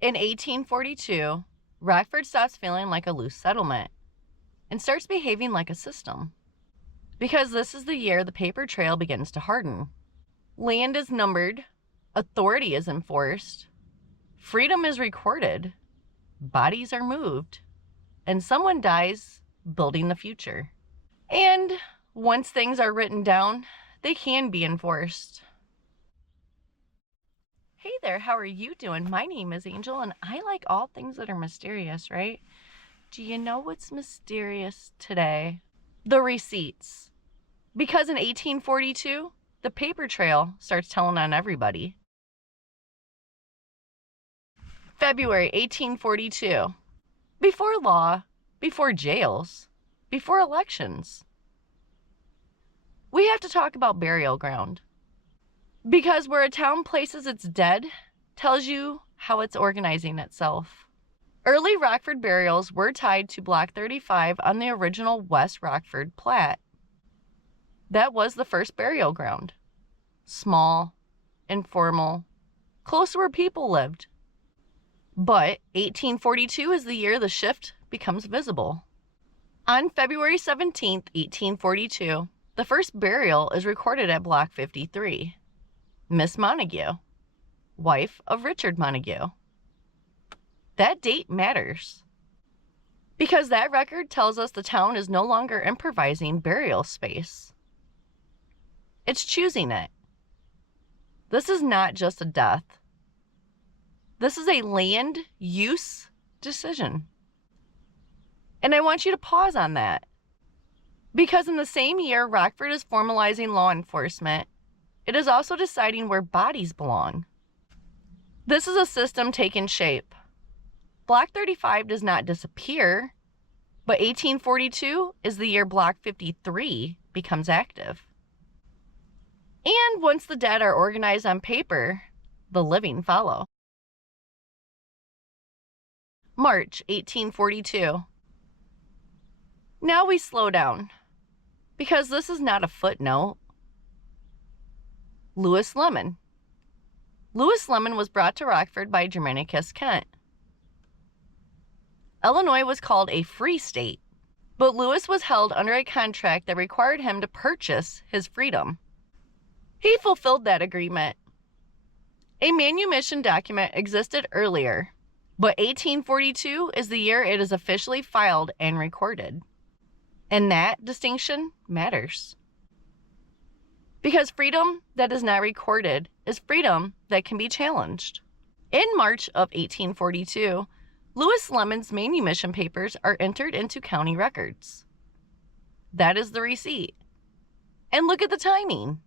In 1842, Rockford stops feeling like a loose settlement and starts behaving like a system. Because this is the year the paper trail begins to harden. Land is numbered, authority is enforced, freedom is recorded, bodies are moved, and someone dies building the future. And once things are written down, they can be enforced. Hey there, how are you doing? My name is Angel, and I like all things that are mysterious, right? Do you know what's mysterious today? The receipts. Because in 1842, the paper trail starts telling on everybody. February 1842. Before law, before jails, before elections. We have to talk about burial ground. Because where a town places its dead tells you how it's organizing itself. Early Rockford burials were tied to Block 35 on the original West Rockford plat. That was the first burial ground. Small, informal, close to where people lived. But 1842 is the year the shift becomes visible. On February 17th, 1842, the first burial is recorded at Block 53. Miss Montague, wife of Richard Montague. That date matters because that record tells us the town is no longer improvising burial space. It's choosing it. This is not just a death. This is a land use decision. And I want you to pause on that. Because in the same year Rockford is formalizing law enforcement, it is also deciding where bodies belong. This is a system taking shape. Block 35 does not disappear, but 1842 is the year Block 53 becomes active. And once the dead are organized on paper, the living follow. March 1842. Now we slow down, because this is not a footnote. Lewis Lemon. Lewis Lemon was brought to Rockford by Germanicus Kent. Illinois was called a free state, but Lewis was held under a contract that required him to purchase his freedom. He fulfilled that agreement. A manumission document existed earlier, but 1842 is the year it is officially filed and recorded. And that distinction matters. Because freedom that is not recorded is freedom that can be challenged. In March of 1842, Lewis Lemon's manumission papers are entered into county records. That is the receipt. And look at the timing.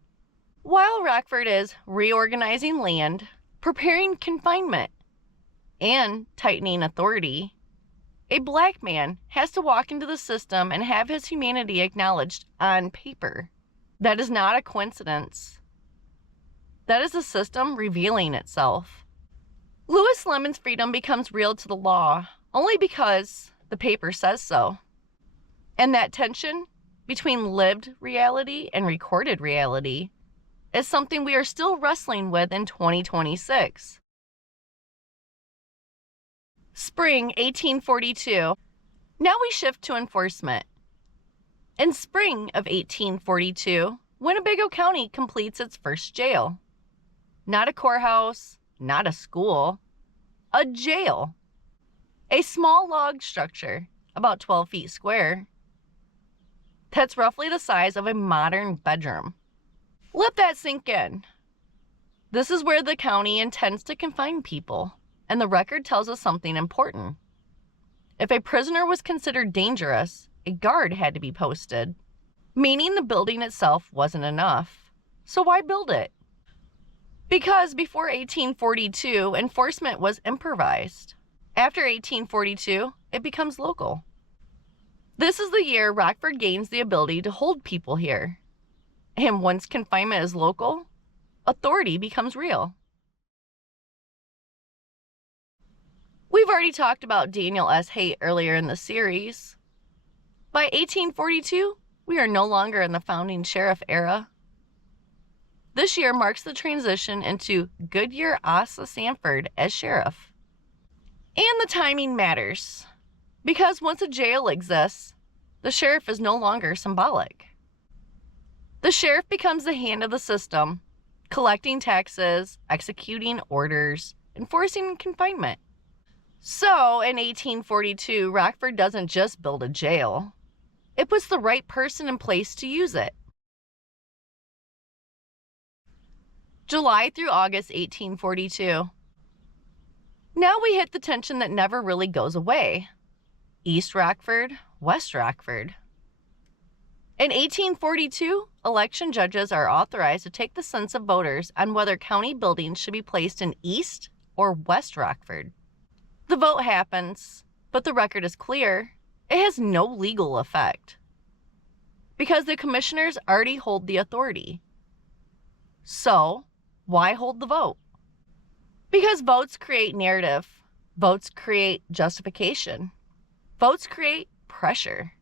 While Rockford is reorganizing land, preparing confinement, and tightening authority, a black man has to walk into the system and have his humanity acknowledged on paper. That is not a coincidence. That is the system revealing itself. Lewis Lemon's freedom becomes real to the law only because the paper says so. And that tension between lived reality and recorded reality is something we are still wrestling with in 2026. Spring 1842. Now we shift to enforcement. In spring of 1842, Winnebago County completes its first jail. Not a courthouse, not a school, a jail. A small log structure, about 12 feet square. That's roughly the size of a modern bedroom. Let that sink in. This is where the county intends to confine people, and the record tells us something important. If a prisoner was considered dangerous, a guard had to be posted, meaning the building itself wasn't enough. So why build it? Because before 1842, enforcement was improvised. After 1842, it becomes local. This is the year Rockford gains the ability to hold people here. And once confinement is local, authority becomes real. We've already talked about Daniel S. Haight earlier in the series. By 1842, we are no longer in the founding sheriff era. This year marks the transition into Goodyear Asa Sanford as sheriff. And the timing matters, because once a jail exists, the sheriff is no longer symbolic. The sheriff becomes the hand of the system, collecting taxes, executing orders, enforcing confinement. So, in 1842, Rockford doesn't just build a jail. It puts the right person in place to use it. July through August 1842. Now we hit the tension that never really goes away. East Rockford, West Rockford. In 1842, election judges are authorized to take the sense of voters on whether county buildings should be placed in East or West Rockford. The vote happens, but the record is clear. It has no legal effect, because the commissioners already hold the authority. So, why hold the vote? Because votes create narrative. Votes create justification. Votes create pressure,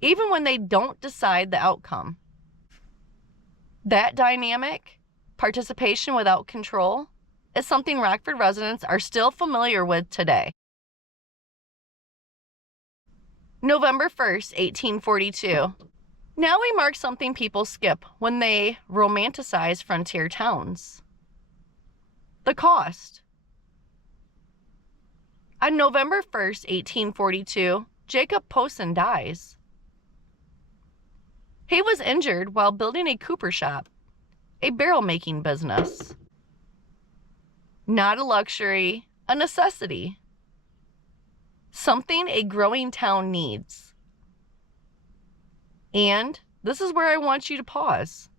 even when they don't decide the outcome. That dynamic, participation without control, is something Rockford residents are still familiar with today. November 1st, 1842. Now we mark something people skip when they romanticize frontier towns: the cost. On November 1st, 1842, Jacob Posson dies. He was injured while building a cooper shop, a barrel-making business. Not a luxury, a necessity. Something a growing town needs. And this is where I want you to pause.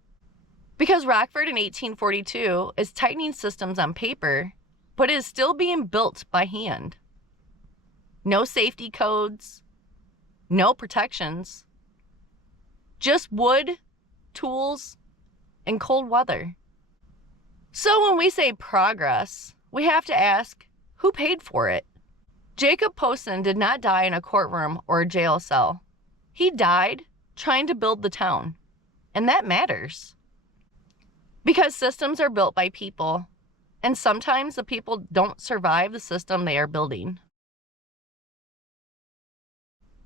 Because Rockford in 1842 is tightening systems on paper, but is still being built by hand. No safety codes, no protections, just wood, tools, and cold weather. So when we say progress, we have to ask, who paid for it? Jacob Posson did not die in a courtroom or a jail cell. He died trying to build the town, and that matters. Because systems are built by people, and sometimes the people don't survive the system they are building.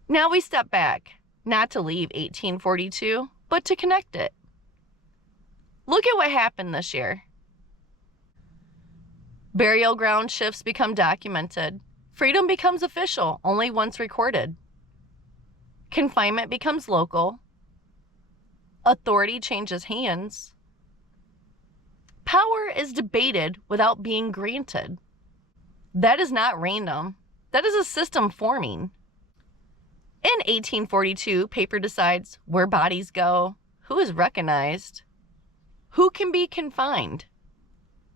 Now we step back, not to leave 1842, but to connect it. Look at what happened this year. Burial ground shifts become documented. Freedom becomes official only once recorded. Confinement becomes local. Authority changes hands. Power is debated without being granted. That is not random. That is a system forming. In 1842, paper decides where bodies go, who is recognized, who can be confined,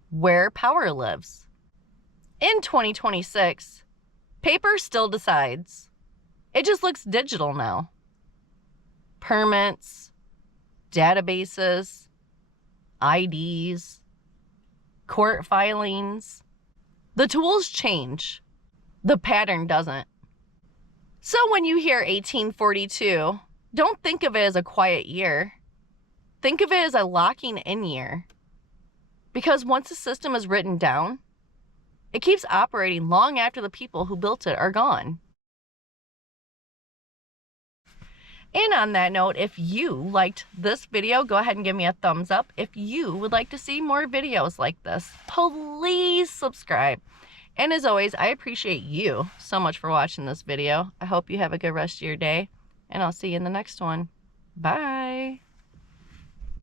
where power lives. In 2026, paper still decides. It just looks digital now. Permits, databases, IDs, court filings. The tools change. The pattern doesn't. So when you hear 1842, don't think of it as a quiet year. Think of it as a locking in year. Because once a system is written down, it keeps operating long after the people who built it are gone. And on that note, if you liked this video, go ahead and give me a thumbs up. If you would like to see more videos like this, please subscribe. And as always, I appreciate you so much for watching this video. I hope you have a good rest of your day, and I'll see you in the next one. Bye.